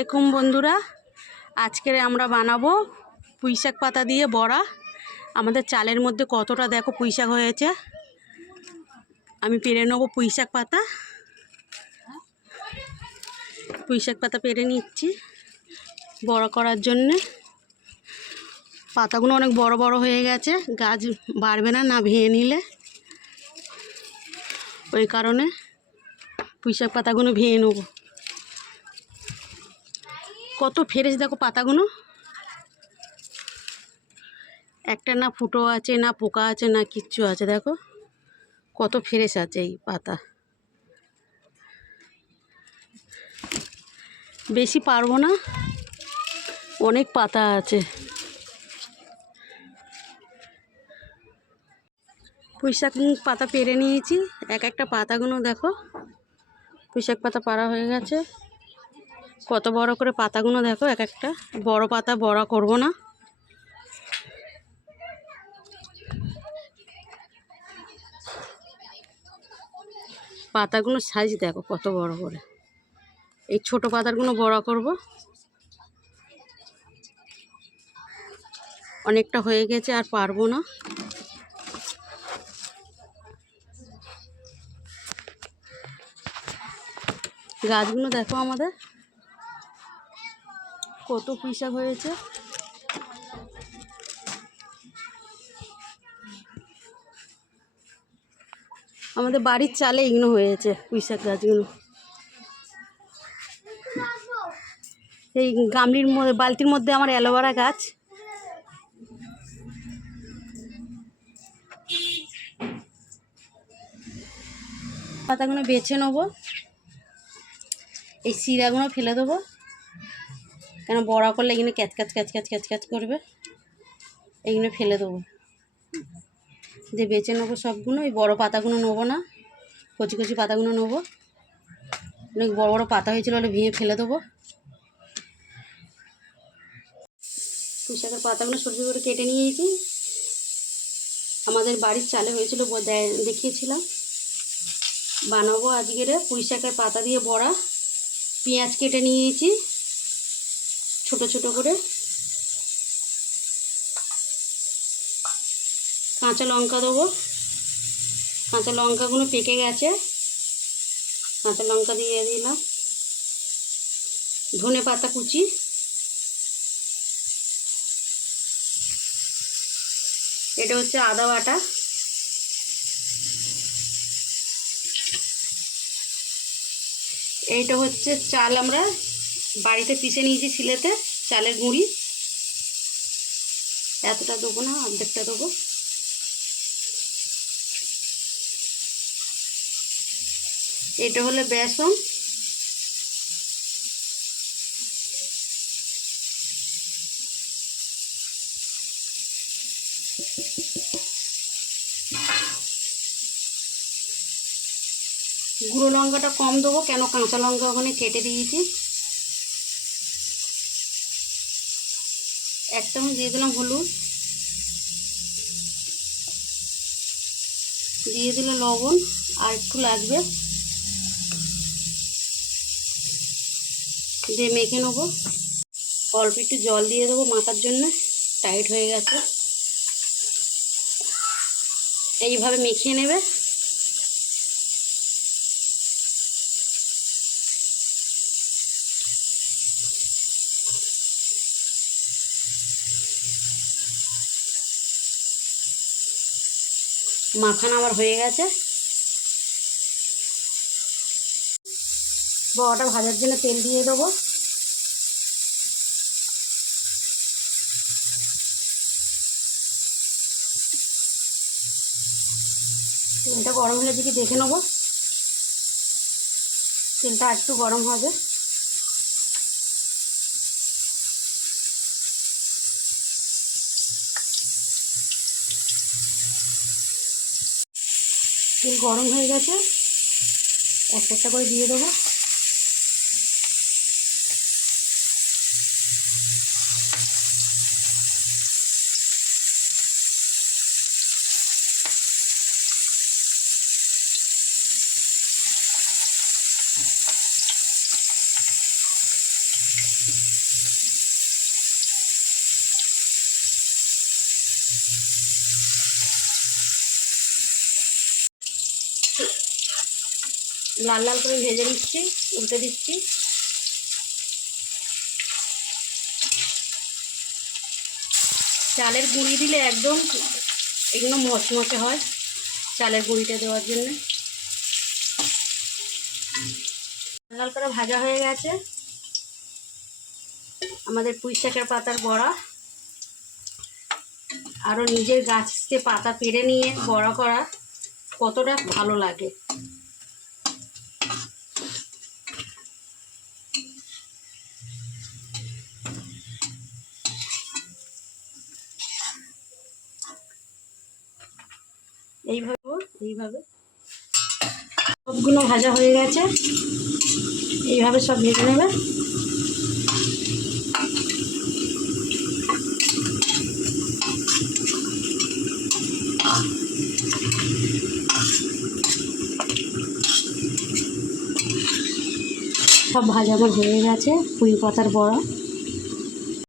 আলাইকুম বন্ধুরা, আজকে আমরা বানাবো পুঁইশাক পাতা দিয়ে বড়া। আমাদের চালের মধ্যে কতটা দেখো পুঁইশাক হয়েছে। আমি পেরে নেবো পুঁইশাক পাতা পেরে নিচ্ছি বড়া করার জন্যে। পাতাগুলো অনেক বড় বড় হয়ে গেছে, গাছ বাড়বে না ভেঙে নিলে, ওই কারণে পুঁইশাক পাতাগুলো ভেঙে নেবো। কত ফ্রেশ দেখো পাতাগুলো, একটা না ফুটো আছে, না পোকা আছে, না কিচ্ছু আছে। দেখো কত ফ্রেশ আছে এই পাতা। বেশি পারবো না, অনেক পাতা আছে। পুঁইশাক পাতা পেরে নিয়েছি, এক একটা পাতাগুলো দেখো পুঁইশাক পাতা পাড়া হয়ে গেছে। কত বড় করে পাতাগুলো দেখো, এক একটা বড় পাতা বড়া করব না। পাতাগুলোর সাইজ দেখো কত বড় করে। এই ছোট পাতাগুলো বড়া করব। অনেকটা হয়ে গেছে, আর পারবো না। গাছগুলো দেখো আমাদের কত পুঁইশাক হয়েছে। আমাদের বাড়ির চালে এগুলো হয়েছে পুঁইশাক গাছগুলো। এই গামলির মধ্যে, বালতির মধ্যে আমার অ্যালোভেরা গাছ। পাতাগুলো বেছে নেবো, এই শিরাগুলো ফেলে দেবো, কেন বড়া করলে এগুলো catch catch catch catch catch catch করবে। এইগুলো ফেলে দেবো, দিয়ে বেছে নেবো সবগুলো। এই বড় পাতাগুলো নেবো না, কচি কচি পাতাগুলো নেবো। অনেক বড় বড় পাতা হয়েছিল বলে ভেঙে ফেলে দেবো। পুঁইশাকের পাতাগুলো ছোটো ছোটো করে কেটে নিয়েছি। আমাদের বাড়ির চালে হয়েছিল, দেখিয়েছিলাম। বানাবো আজকের পুঁইশাকের পাতা দিয়ে বড়া। পেঁয়াজ কেটে নিয়েছি ছোট ছোট করে, কাঁচা লঙ্কা দেবো। কাঁচা লঙ্কাগুলো পেকে গেছে, কাঁচা লঙ্কা দিয়ে দিলাম। ধনে পাতা কুচি, এটা হচ্ছে আদা বাটা, এইটা হচ্ছে চাল আমরা বাড়িতে পিষে নিয়েছি শিলেতে, চালের গুঁড়ি। এতটা দেবো না, অর্ধেকটা দেবো। এটা হলো বেসন, গুঁড়ো লঙ্কাটা কম দেবো, কেন কাঁচা লঙ্কা ওখানে কেটে দিয়েছি। এক চামচ দিয়ে দিলাম হলুদ, দিয়ে দিলে লবণ, আর একটু লাগবে, দিয়ে মেখে নেবো। অল্প একটু জল দিয়ে দেবো মাখার জন্য, টাইট হয়ে গেছে। এইভাবে মেখে নেবে। মাখানো আমার হয়ে গেছে। বড়াটা ভাজার জন্য তেল দিয়ে দেবো। তেলটা গরম হলে দিকে দেখে নেবো, তেলটা একটু গরম হবে। তেল গরম হয়ে গেছে, একটা একটা করে দিয়ে দেবো। লাল লাল করে ভেজে নিচ্ছি, উল্টে দিচ্ছি। চালের গুঁড়ি দিলে একদম এগুলো মচমচে হয়, চালের গুঁড়িটা দেওয়ার জন্যে। লাল করে ভাজা হয়ে গেছে আমাদের পুঁই শাকের পাতার বড়া। আরও নিজের গাছ থেকে পাতা পেড়ে নিয়ে বড়া করা কতটা ভালো লাগে। এইভাবে সবগুলো ভাজা হয়ে গেছে, এইভাবে সব ভেজে নেবে। সব ভাজা আমার হয়ে গেছে পুঁই পাতার বড়া।